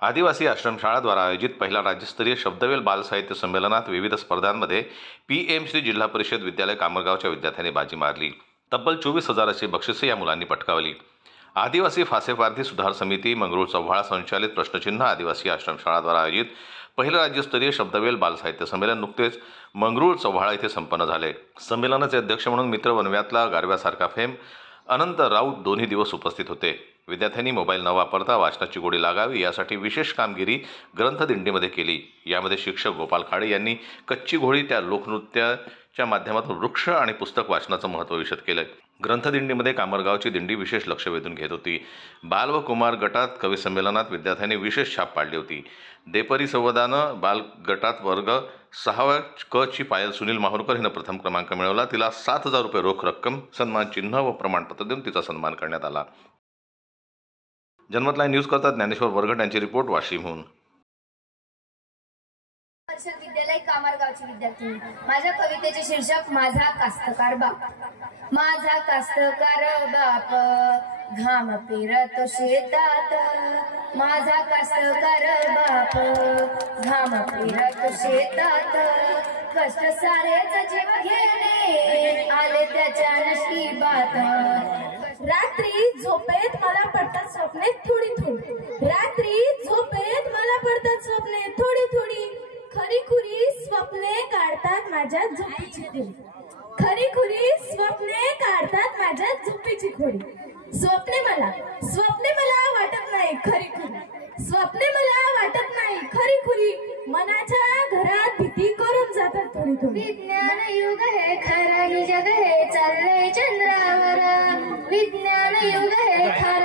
आदिवासी आश्रमशाळाद्वारा आयोजित पहिल्या राज्यस्तरीय शब्दवेल बाल साहित्य संमेलनात विविध स्पर्धांमध्ये पीएमसी जिल्हा परिषद विद्यालय कामरगावच्या विद्यार्थ्यांनी बाजी मारली। तब्बल 24,000 अशी बक्षिसे या मुलांनी पटकावली। आदिवासी फासेपारधी सुधार समिती मंगरुळ चव्हाळा संचालित प्रश्नचिन्ह आदिवासी आश्रमशाळाद्वारा आयोजित पहिलं राज्यस्तरीय शब्दवेल बाल साहित्य संमेलन नुकतेच मंगरुळ चव्हाळा येथे संपन्न झाले। संमेलनाचे अध्यक्ष म्हणून मित्र वनव्यातला गारव्यासारखा फेम अनंत राऊत दोन्ही दिवस उपस्थित होते। विद्यार्थ्यांनी मोबाईल न वापरता वाचनाची गोडी लागावी यासाठी विशेष कामगिरी ग्रंथदिंडीमध्ये केली। यामध्ये शिक्षक गोपाल खाडे यांनी कच्ची घोडी त्या लोकनृत्याच्या माध्यमातून वृक्ष आणि पुस्तक वाचनाचं महत्त्व विशद केलं। ग्रंथदिंडीमध्ये कामरगावची दिंडी विशेष लक्ष वेधून घेत होती। बाल व कुमार गटात कवी संमेलनात विद्यार्थ्यांनी विशेष छाप पाडली होती। देपरी संवादानं बाल गटात वर्ग 6 क ची पायल सुनील माहुरकर हिनं प्रथम क्रमांक मिळवला। तिला 7,000 रुपये रोख रक्कम, सन्मान चिन्ह व प्रमाणपत्र देऊन तिचा सन्मान करण्यात आला। जनमत लाईव्ह न्यूज करता ज्ञानेश्वर वरघट यांची रिपोर्ट वाशिमहून। विद्यालय कामरगावची विद्यार्थी। माझ्या कवितेचे शीर्षक माझा कास्तकार बाप। माझा कास्तकार बाप घाम पेरतो शेतात, माझा कास्तकार बाप घाम पेरतो शेतात, कष्ट सारेच जीव घेणे आले त्याच्या नशिबात। रात्री झोपेत मला पडतात स्वप्ने थोडी थोडी, रात्री झोपेत मला पडतात स्वप्ने थोडी थोडी, खरी खुरी स्वप्ने काढतात माझ्या झोपेची खोडी, खरी खुरी स्वप्ने काढतात माझ्या झोपेची खोडी। स्वप्ने मला वाटत नाही खरी खुरी, स्वप्ने मला वाटत नाही खरी खुरी, मनाच्या घरात भीती करून जातात थोडी थोडी। विज्ञान युग है खरा जग है चाललंय चंद्रावर, विज्ञान युग है खरा